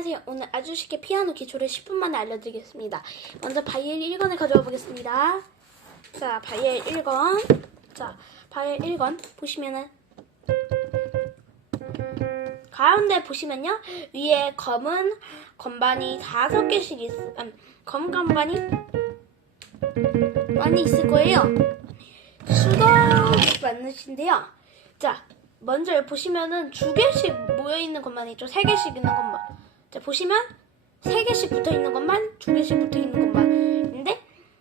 안녕하세요. 오늘 아주 쉽게 피아노 기초를 10분 만에 알려드리겠습니다. 먼저 바이엘 1권을 가져와 보겠습니다. 자, 바이엘 1권. 자, 바이엘 1권 보시면은 가운데 보시면요. 위에 검은 건반이 다섯 개씩 있, 음, 검은 건반이 많이 있을 거예요. 수도 많으신데요. 자, 먼저 보시면은 두 개씩 모여 있는 것만 있죠. 세 개씩 있는 것만. 자, 보시면 세 개씩 붙어 있는 것만, 두 개씩 붙어 있는 것만. 근데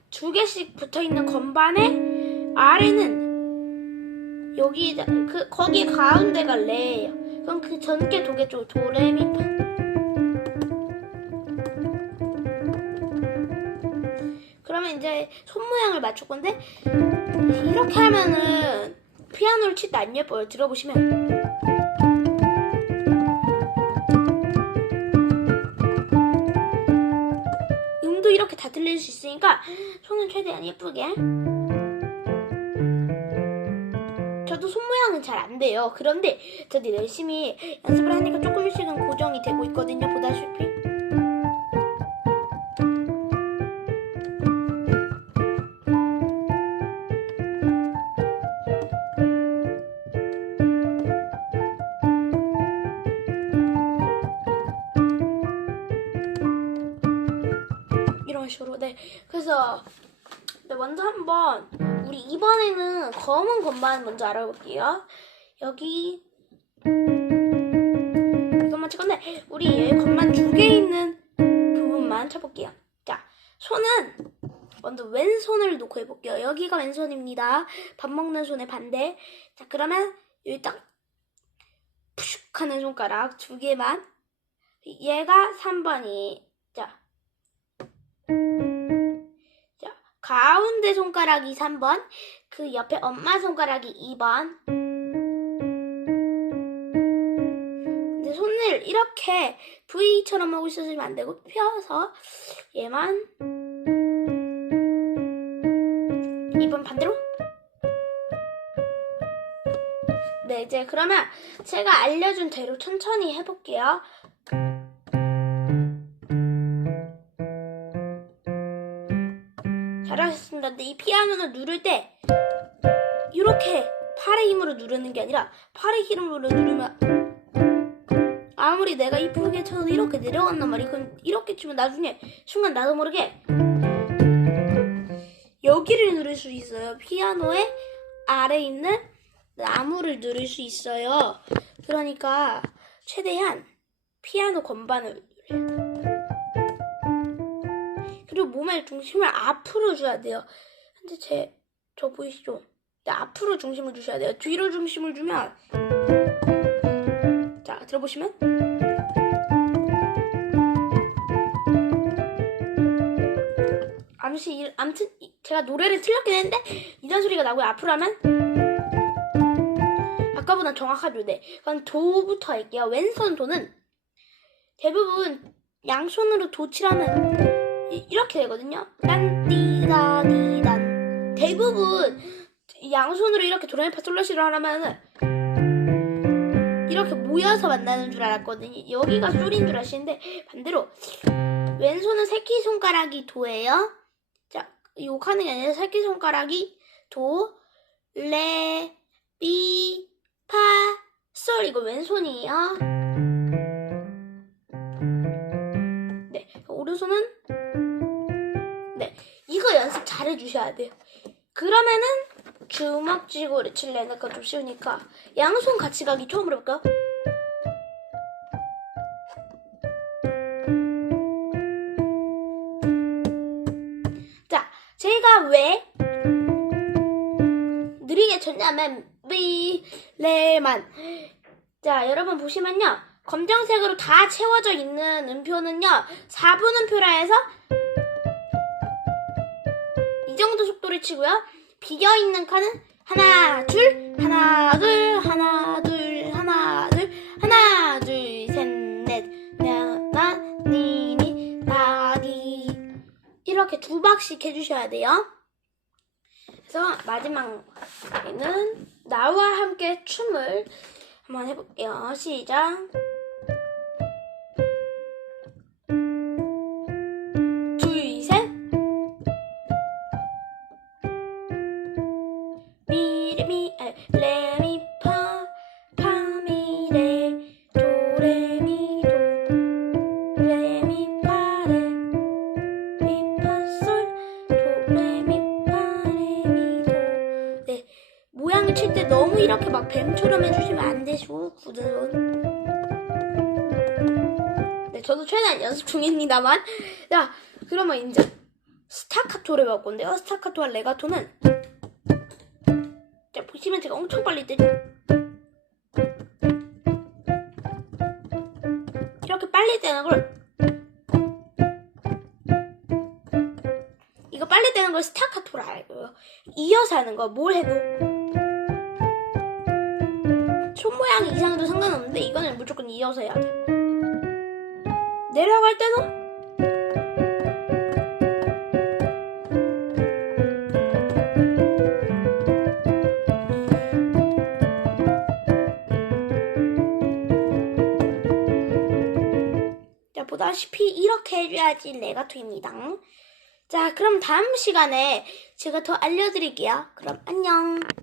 두 개씩 붙어 있는 건반의 아래는 여기 그 거기 가운데가 레예요. 그럼 그 전개 도개 쪽 도레미파. 그러면 이제 손 모양을 맞출 건데 이렇게 하면은 피아노를 칠 때 안 예뻐요. 들어보시면. 음도 이렇게 다 들릴 수 있으니까 손은 최대한 예쁘게. 저도 손 모양은 잘 안 돼요. 그런데 저도 열심히 연습을 하니까 조금씩은 고정이 되고 있거든요. 보다시피. 식으로. 네 그래서 네, 먼저 한번 우리 이번에는 검은 건반 먼저 알아볼게요. 여기 이것만 칠 건데 우리 여기 건반 두개 있는 부분만 쳐볼게요. 자 손은 먼저 왼손을 놓고 해볼게요. 여기가 왼손입니다. 밥 먹는 손의 반대. 자 그러면 여기 딱 푸슉 하는 손가락 두 개만. 얘가 3번이 자 자, 가운데 손가락이 3번, 그 옆에 엄마 손가락이 2번. 근데 손을 이렇게 V처럼 하고 있으시면 안 되고 펴서 얘만 2번 반대로. 네, 이제 그러면 제가 알려준 대로 천천히 해볼게요. 근데 이 피아노는 누를 때 이렇게 팔의 힘으로 누르는 게 아니라 팔의 힘으로 누르면 아무리 내가 이쁘게 쳐도 이렇게 내려간단 말이야. 그럼 이렇게 치면 나중에 순간 나도 모르게 여기를 누를 수 있어요. 피아노의 아래 있는 나무를 누를 수 있어요. 그러니까 최대한 피아노 건반을 몸의 중심을 앞으로 줘야 돼요. 근데 제, 저 보이시죠? 네, 앞으로 중심을 주셔야 돼요. 뒤로 중심을 주면, 자, 들어보시면. 암시, 이- 암튼, 이- 제가 노래를 틀렸긴 했는데, 이런 소리가 나고요. 앞으로 하면, 아까보다 정확하죠? 네. 그럼 도부터 할게요. 왼손 도는 대부분 양손으로 도치라면 이- 이렇게 되거든요. 딴띠다디단 대부분 양손으로 이렇게 도레미파 솔라시를 하려면은 이렇게 모여서 만나는 줄 알았거든요. 여기가 솔인 줄 아시는데 반대로 왼손은 새끼 손가락이 도예요. 자, 욕하는 게 아니라 새끼 손가락이 도, 레, 미, 파, 솔 이거 왼손이에요. 네, 오른손은 네, 이거 연습 잘 해주셔야 돼요. 그러면은 주먹쥐고 칠레는 건좀 쉬우니까 양손 같이 가기 처음으로 해볼까요? 자, 제가 왜 느리게 쳤냐면 미, 레만 자, 여러분 보시면요. 검정색으로 다 채워져 있는 음표는요. 4분 음표라 해서 속도를 치고요. 비어 있는 칸은 하나, 둘, 하나, 둘, 하나, 둘, 하나, 둘, 하나, 둘, 셋, 넷, 나, 니, 니, 나, 니. 이렇게 두 박씩 해주셔야 돼요. 그래서 마지막에는 나와 함께 춤을 한번 해볼게요. 시작. 이렇게 막 뱀처럼 해주시면 안 되죠, 손. 네, 저도 최대한 연습 중입니다만. 자, 그러면 이제 스타카토를 배울 건데요. 스타카토와 레가토는 자, 보시면 제가 엄청 빨리 뜨죠. 이렇게 빨리 떼는 걸 이거 빨리 떼는 걸 스타카토라 알고요. 이어서 하는 거 뭘 해도 모양 이상도 상관없는데 이거는 무조건 이어서 해야 돼. 내려갈 때는 자, 보다시피 이렇게 해줘야지 레가토입니다. 자, 그럼 다음 시간에 제가 더 알려드릴게요. 그럼 안녕.